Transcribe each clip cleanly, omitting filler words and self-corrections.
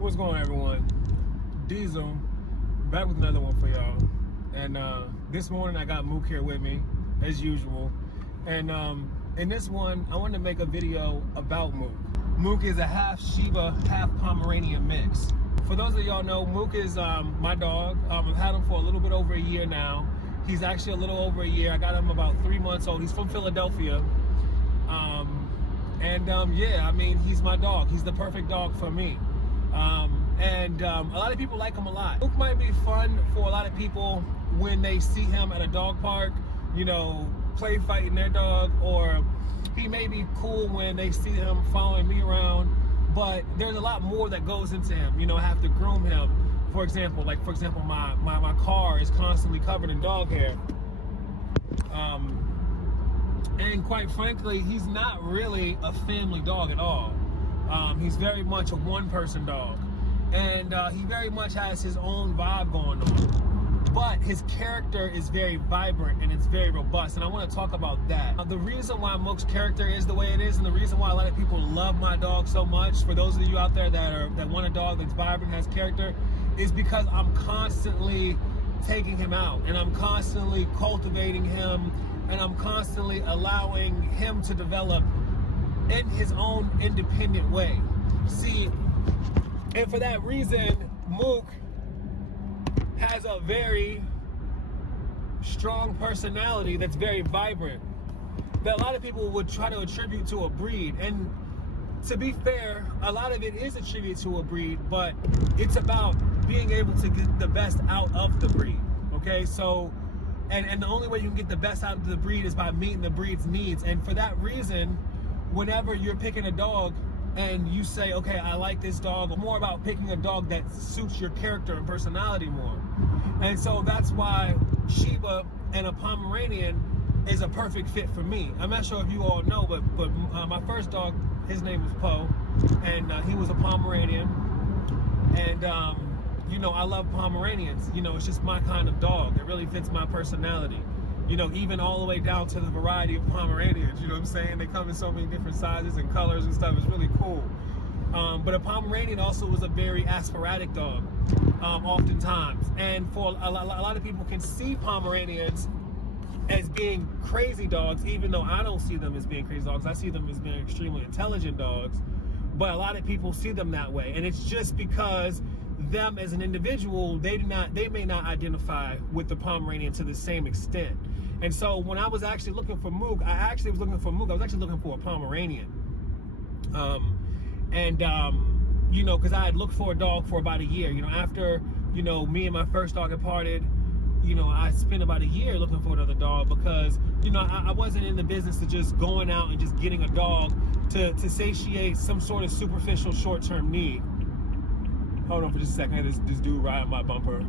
What's going on, everyone? Diesel back with another one for y'all. And this morning I got Mook here with me as usual. And in this one I wanted to make a video about Mook. Mook is a half Shiba, half Pomeranian mix. For those of y'all know, Mook is my dog. I've had him for a little bit over a year now. He's actually a little over a year. I got him about 3 months old. He's from Philadelphia. Yeah, I mean, he's my dog. He's the perfect dog for me. A lot of people like him a lot. Mook might be fun for a lot of people when they see him at a dog park, you know, play fighting their dog, or he may be cool when they see him following me around, but there's a lot more that goes into him. You know, I have to groom him. For example, my car is constantly covered in dog hair. And quite frankly, he's not really a family dog at all. He's very much a one-person dog. And he very much has his own vibe going on. But his character is very vibrant and it's very robust. And I want to talk about that. The reason why Mook's character is the way it is, and the reason why a lot of people love my dog so much, for those of you out there that want a dog that's vibrant, has character, is because I'm constantly taking him out. And I'm constantly cultivating him. And I'm constantly allowing him to develop in his own independent way. See, and for that reason, Mook has a very strong personality that's very vibrant, that a lot of people would try to attribute to a breed. And to be fair, a lot of it is attributed to a breed, but it's about being able to get the best out of the breed, okay? So, and the only way you can get the best out of the breed is by meeting the breed's needs. And for that reason, whenever you're picking a dog and you say, okay, I like this dog, more about picking a dog that suits your character and personality more. And so that's why Shiba and a Pomeranian is a perfect fit for me. I'm not sure if you all know, but my first dog, his name was Poe, and he was a Pomeranian. And you know, I love Pomeranians. You know, it's just my kind of dog. It really fits my personality. You know, even all the way down to the variety of Pomeranians, you know what I'm saying? They come in so many different sizes and colors and stuff. It's really cool. But a Pomeranian also was a very aspiratic dog, oftentimes. And for a lot of people can see Pomeranians as being crazy dogs, even though I don't see them as being crazy dogs. I see them as being extremely intelligent dogs. But a lot of people see them that way. And it's just because them as an individual, they may not identify with the Pomeranian to the same extent. And so when I was actually looking for Mook, I was actually looking for a Pomeranian. You know, because I had looked for a dog for about a year. You know, after, you know, me and my first dog had parted, you know, I spent about a year looking for another dog because, you know, I wasn't in the business of just going out and just getting a dog to satiate some sort of superficial short-term need. Hold on for just a second. I had this dude ride my bumper.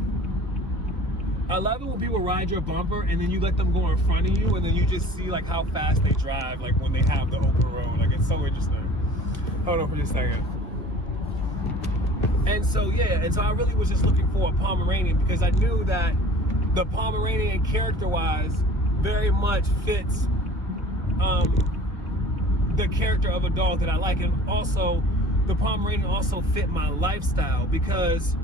I love it when people ride your bumper and then you let them go in front of you and then you just see like how fast they drive, like when they have the open road. Like, it's so interesting. Hold on for just a second. And so, yeah, and so I really was just looking for a Pomeranian because I knew that the Pomeranian character-wise very much fits the character of a dog that I like. And also, the Pomeranian also fit my lifestyle because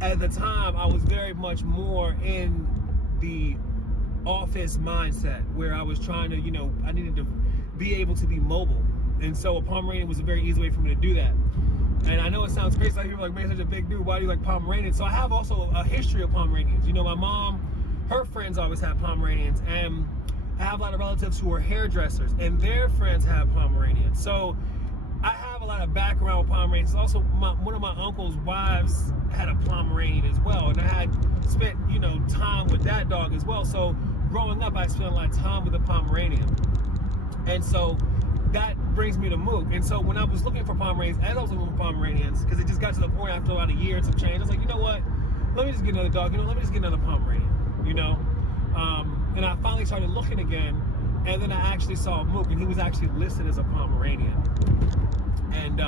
at the time I was very much more in the office mindset where I was trying to, you know, I needed to be able to be mobile. And so a Pomeranian was a very easy way for me to do that. And I know it sounds crazy, like people are like, man, such a big dude, why do you like Pomeranians? So I have also a history of Pomeranians. You know, my mom, her friends always had Pomeranians, and I have a lot of relatives who are hairdressers and their friends have Pomeranians. So I have a lot of background with Pomeranians. Also, one of my uncle's wives had a Pomeranian as well, and I had spent, you know, time with that dog as well. So growing up, I spent a lot of time with a Pomeranian, and so that brings me to Mook. And so when I was looking for Pomeranians, as I was looking for Pomeranians, because it just got to the point after about a year and some change, I was like, you know what? Let me just get another dog. You know, let me just get another Pomeranian. You know, and I finally started looking again, and then I actually saw Mook, and he was actually listed as a Pomeranian. And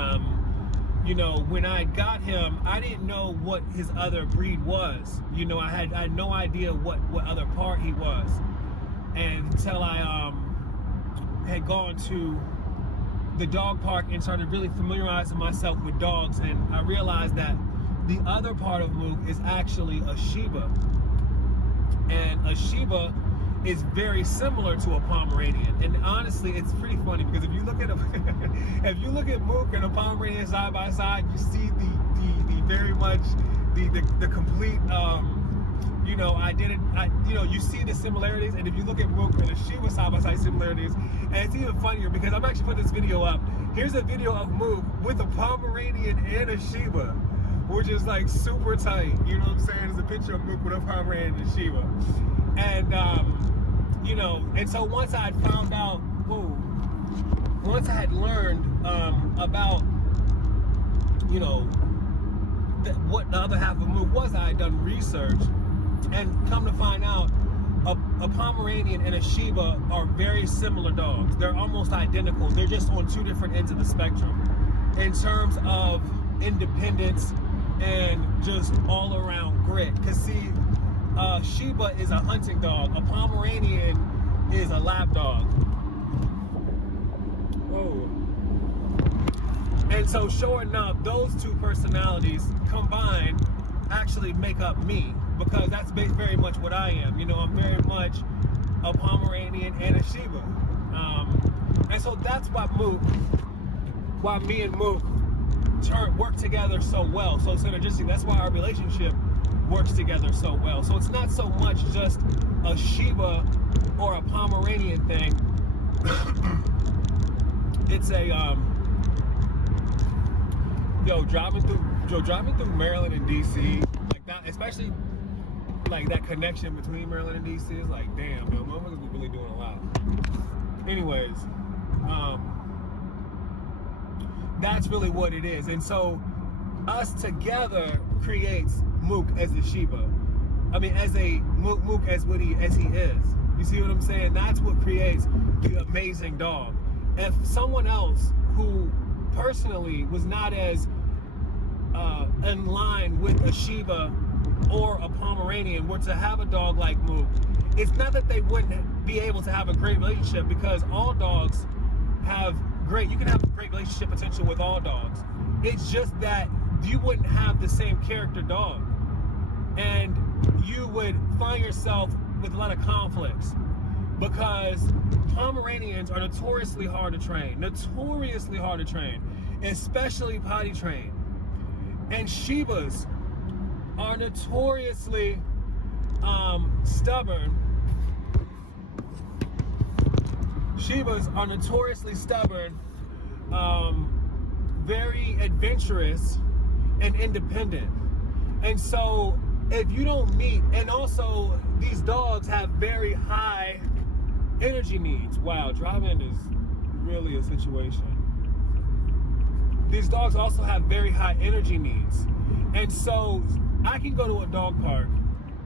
you know, when I got him, I didn't know what his other breed was. You know, I had no idea what other part he was, and until I had gone to the dog park and started really familiarizing myself with dogs, and I realized that the other part of Mook is actually a Shiba. And a Shiba is very similar to a Pomeranian. And honestly, it's pretty funny because if you look at if you look at Mook and a Pomeranian side by side, you see the very much the complete you know, you see the similarities. And if you look at Mook and a Shiba side by side similarities, and it's even funnier because I'm actually putting this video up. Here's a video of Mook with a Pomeranian and a Shiba, which is like super tight. You know what I'm saying? There's a picture of Mook with a Pomeranian and a Shiba. And you know, and so once I had found out, once I had learned about, you know, what the other half of Mook was, I had done research and come to find out a Pomeranian and a Shiba are very similar dogs. They're almost identical. They're just on two different ends of the spectrum in terms of independence and just all around grit. Because see, Shiba is a hunting dog. A Pomeranian is a lap dog. Whoa. And so sure enough, those two personalities combined actually make up me, because that's very much what I am. You know, I'm very much a Pomeranian and a Shiba. And so that's why me and Mook work together so well, so synergistic. That's why our relationship works together so well. So it's not so much just a Shiba or a Pomeranian thing. It's a driving through Maryland and DC, like that, especially like that connection between Maryland and DC is like, damn, yo, motherfuckers be really doing a lot. Anyways, that's really what it is. And so us together creates Mook as the Shiba. I mean, as a Mook as he is. You see what I'm saying? That's what creates the amazing dog. If someone else who personally was not as in line with a Shiba or a Pomeranian were to have a dog like Mook, it's not that they wouldn't be able to have a great relationship, because all dogs have you can have a great relationship potential with all dogs. It's just that you wouldn't have the same character dog, and you would find yourself with a lot of conflicts, because Pomeranians are notoriously hard to train, especially potty trained. And Shibas are notoriously stubborn. Shibas are notoriously stubborn, very adventurous and independent. And so if you don't meet, and also these dogs have very high energy needs. Wow, driving is really a situation. These dogs also have very high energy needs. And so I can go to a dog park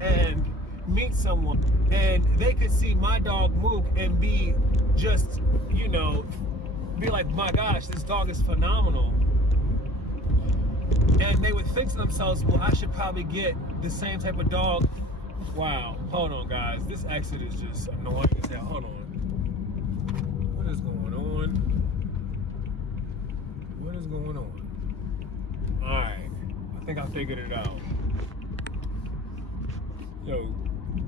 and meet someone, and they could see my dog Mook and be just, you know, be like, my gosh, this dog is phenomenal. And they would think to themselves, well, I should probably get the same type of dog. Wow, hold on guys, this exit is just annoying as hell. Hold on. What is going on? What is going on? Alright, I think I figured it out. Yo,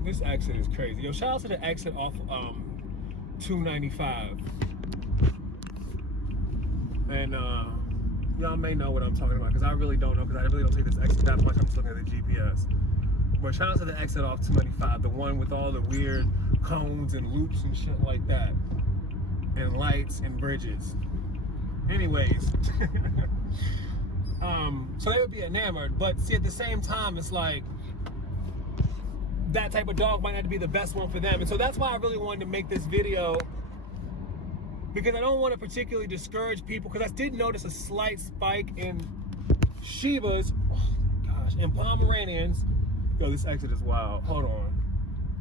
this exit is crazy. Yo, shout out to the exit off 295. And y'all may know what I'm talking about, because I really don't know, because I really don't take this exit that much. I'm just looking at the GPS. But shout out to the exit off 295, the one with all the weird cones and loops and shit like that, and lights and bridges. Anyways, so they would be enamored, but see, at the same time, it's like that type of dog might not be the best one for them. And so that's why I really wanted to make this video, because I don't want to particularly discourage people, because I did notice a slight spike in Shibas, oh my gosh, and Pomeranians. Yo, this exit is wild. Hold on.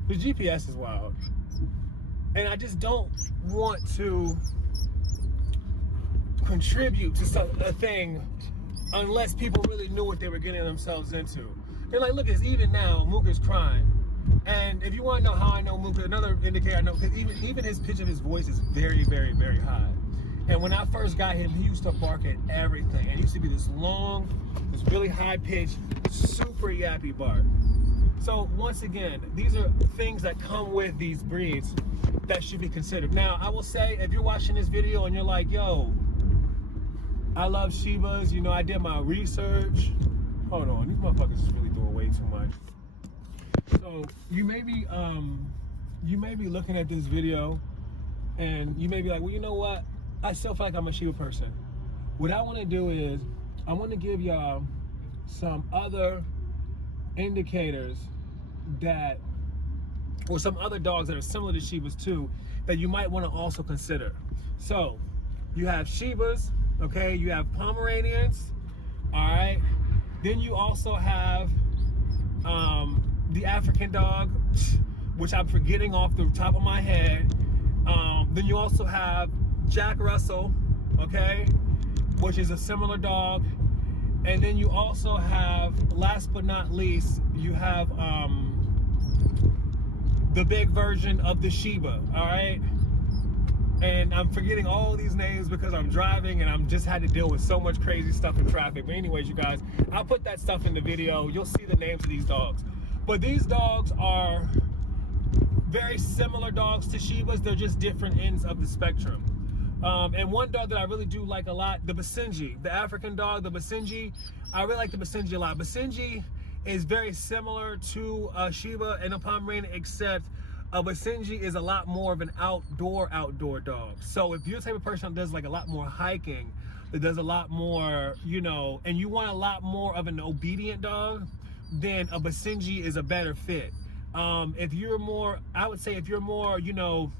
The GPS is wild. And I just don't want to contribute to a thing unless people really knew what they were getting themselves into. They're like, look, it's even now, Mook is crying. And if you want to know how I know Mook, another indicator I know, even his pitch of his voice is very, very, very high. And when I first got him, he used to bark at everything. It used to be this long, this really high-pitched, super yappy bark. So once again, these are things that come with these breeds that should be considered. Now, I will say, if you're watching this video and you're like, yo, I love Shibas, you know, I did my research. Hold on, these motherfuckers is really doing way too much. So you may be looking at this video and you may be like, well, you know what? I still feel like I'm a Shiba person. What I want to do is I want to give y'all some other indicators that, or some other dogs that are similar to Shibas too, that you might want to also consider. So you have Shibas, okay? You have Pomeranians, all right? Then you also have the African dog, which I'm forgetting off the top of my head. Then you also have Jack Russell, okay, which is a similar dog. And then you also have, last but not least, you have the big version of the Shiba, all right? And I'm forgetting all these names because I'm driving and I'm just had to deal with so much crazy stuff in traffic. But anyways, you guys, I'll put that stuff in the video. You'll see the names of these dogs. But these dogs are very similar dogs to Shibas. They're just different ends of the spectrum. And one dog that I really do like a lot, the Basenji, the African dog, the Basenji. I really like the Basenji a lot. Basenji is very similar to Shiba and a Pomeranian, except a Basenji is a lot more of an outdoor dog. So if you're the type of person that does like a lot more hiking, that does a lot more, you know, and you want a lot more of an obedient dog, then a Basenji is a better fit. If you're more, I would say if you're more, you know,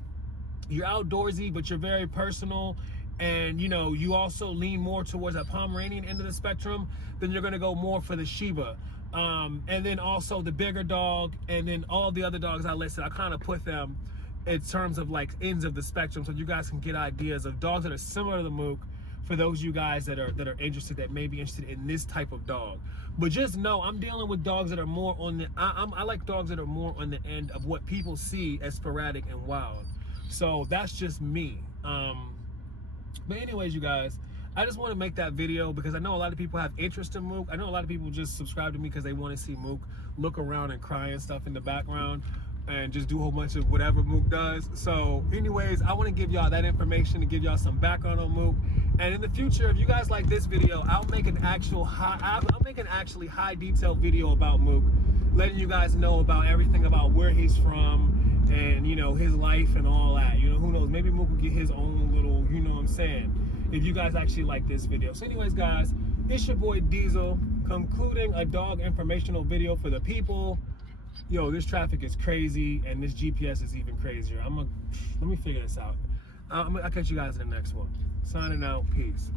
you're outdoorsy, but you're very personal, and you know, you also lean more towards that Pomeranian end of the spectrum, then you're gonna go more for the Shiba. And then also the bigger dog, and then all the other dogs I listed, I kind of put them in terms of like ends of the spectrum, so you guys can get ideas of dogs that are similar to the Mook, for those of you guys that are interested, that may be interested in this type of dog. But just know, I'm dealing with dogs that are more on the, I like dogs that are more on the end of what people see as sporadic and wild. So that's just me. But anyways, you guys, I just want to make that video because I know a lot of people have interest in Mook. I know a lot of people just subscribe to me because they want to see Mook look around and cry and stuff in the background and just do a whole bunch of whatever Mook does. So anyways, I want to give y'all that information to give y'all some background on Mook. And in the future, if you guys like this video, I'll make an actually high detailed video about Mook, letting you guys know about everything about where he's from and, you know, his life and all that. You know, who knows, maybe Mook will get his own little, you know what I'm saying, if you guys actually like this video. So anyways, guys, it's your boy Diesel, concluding a dog informational video for the people. Yo, this traffic is crazy and this GPS is even crazier. Let me figure this out. I'll catch you guys in the next one. Signing out, peace.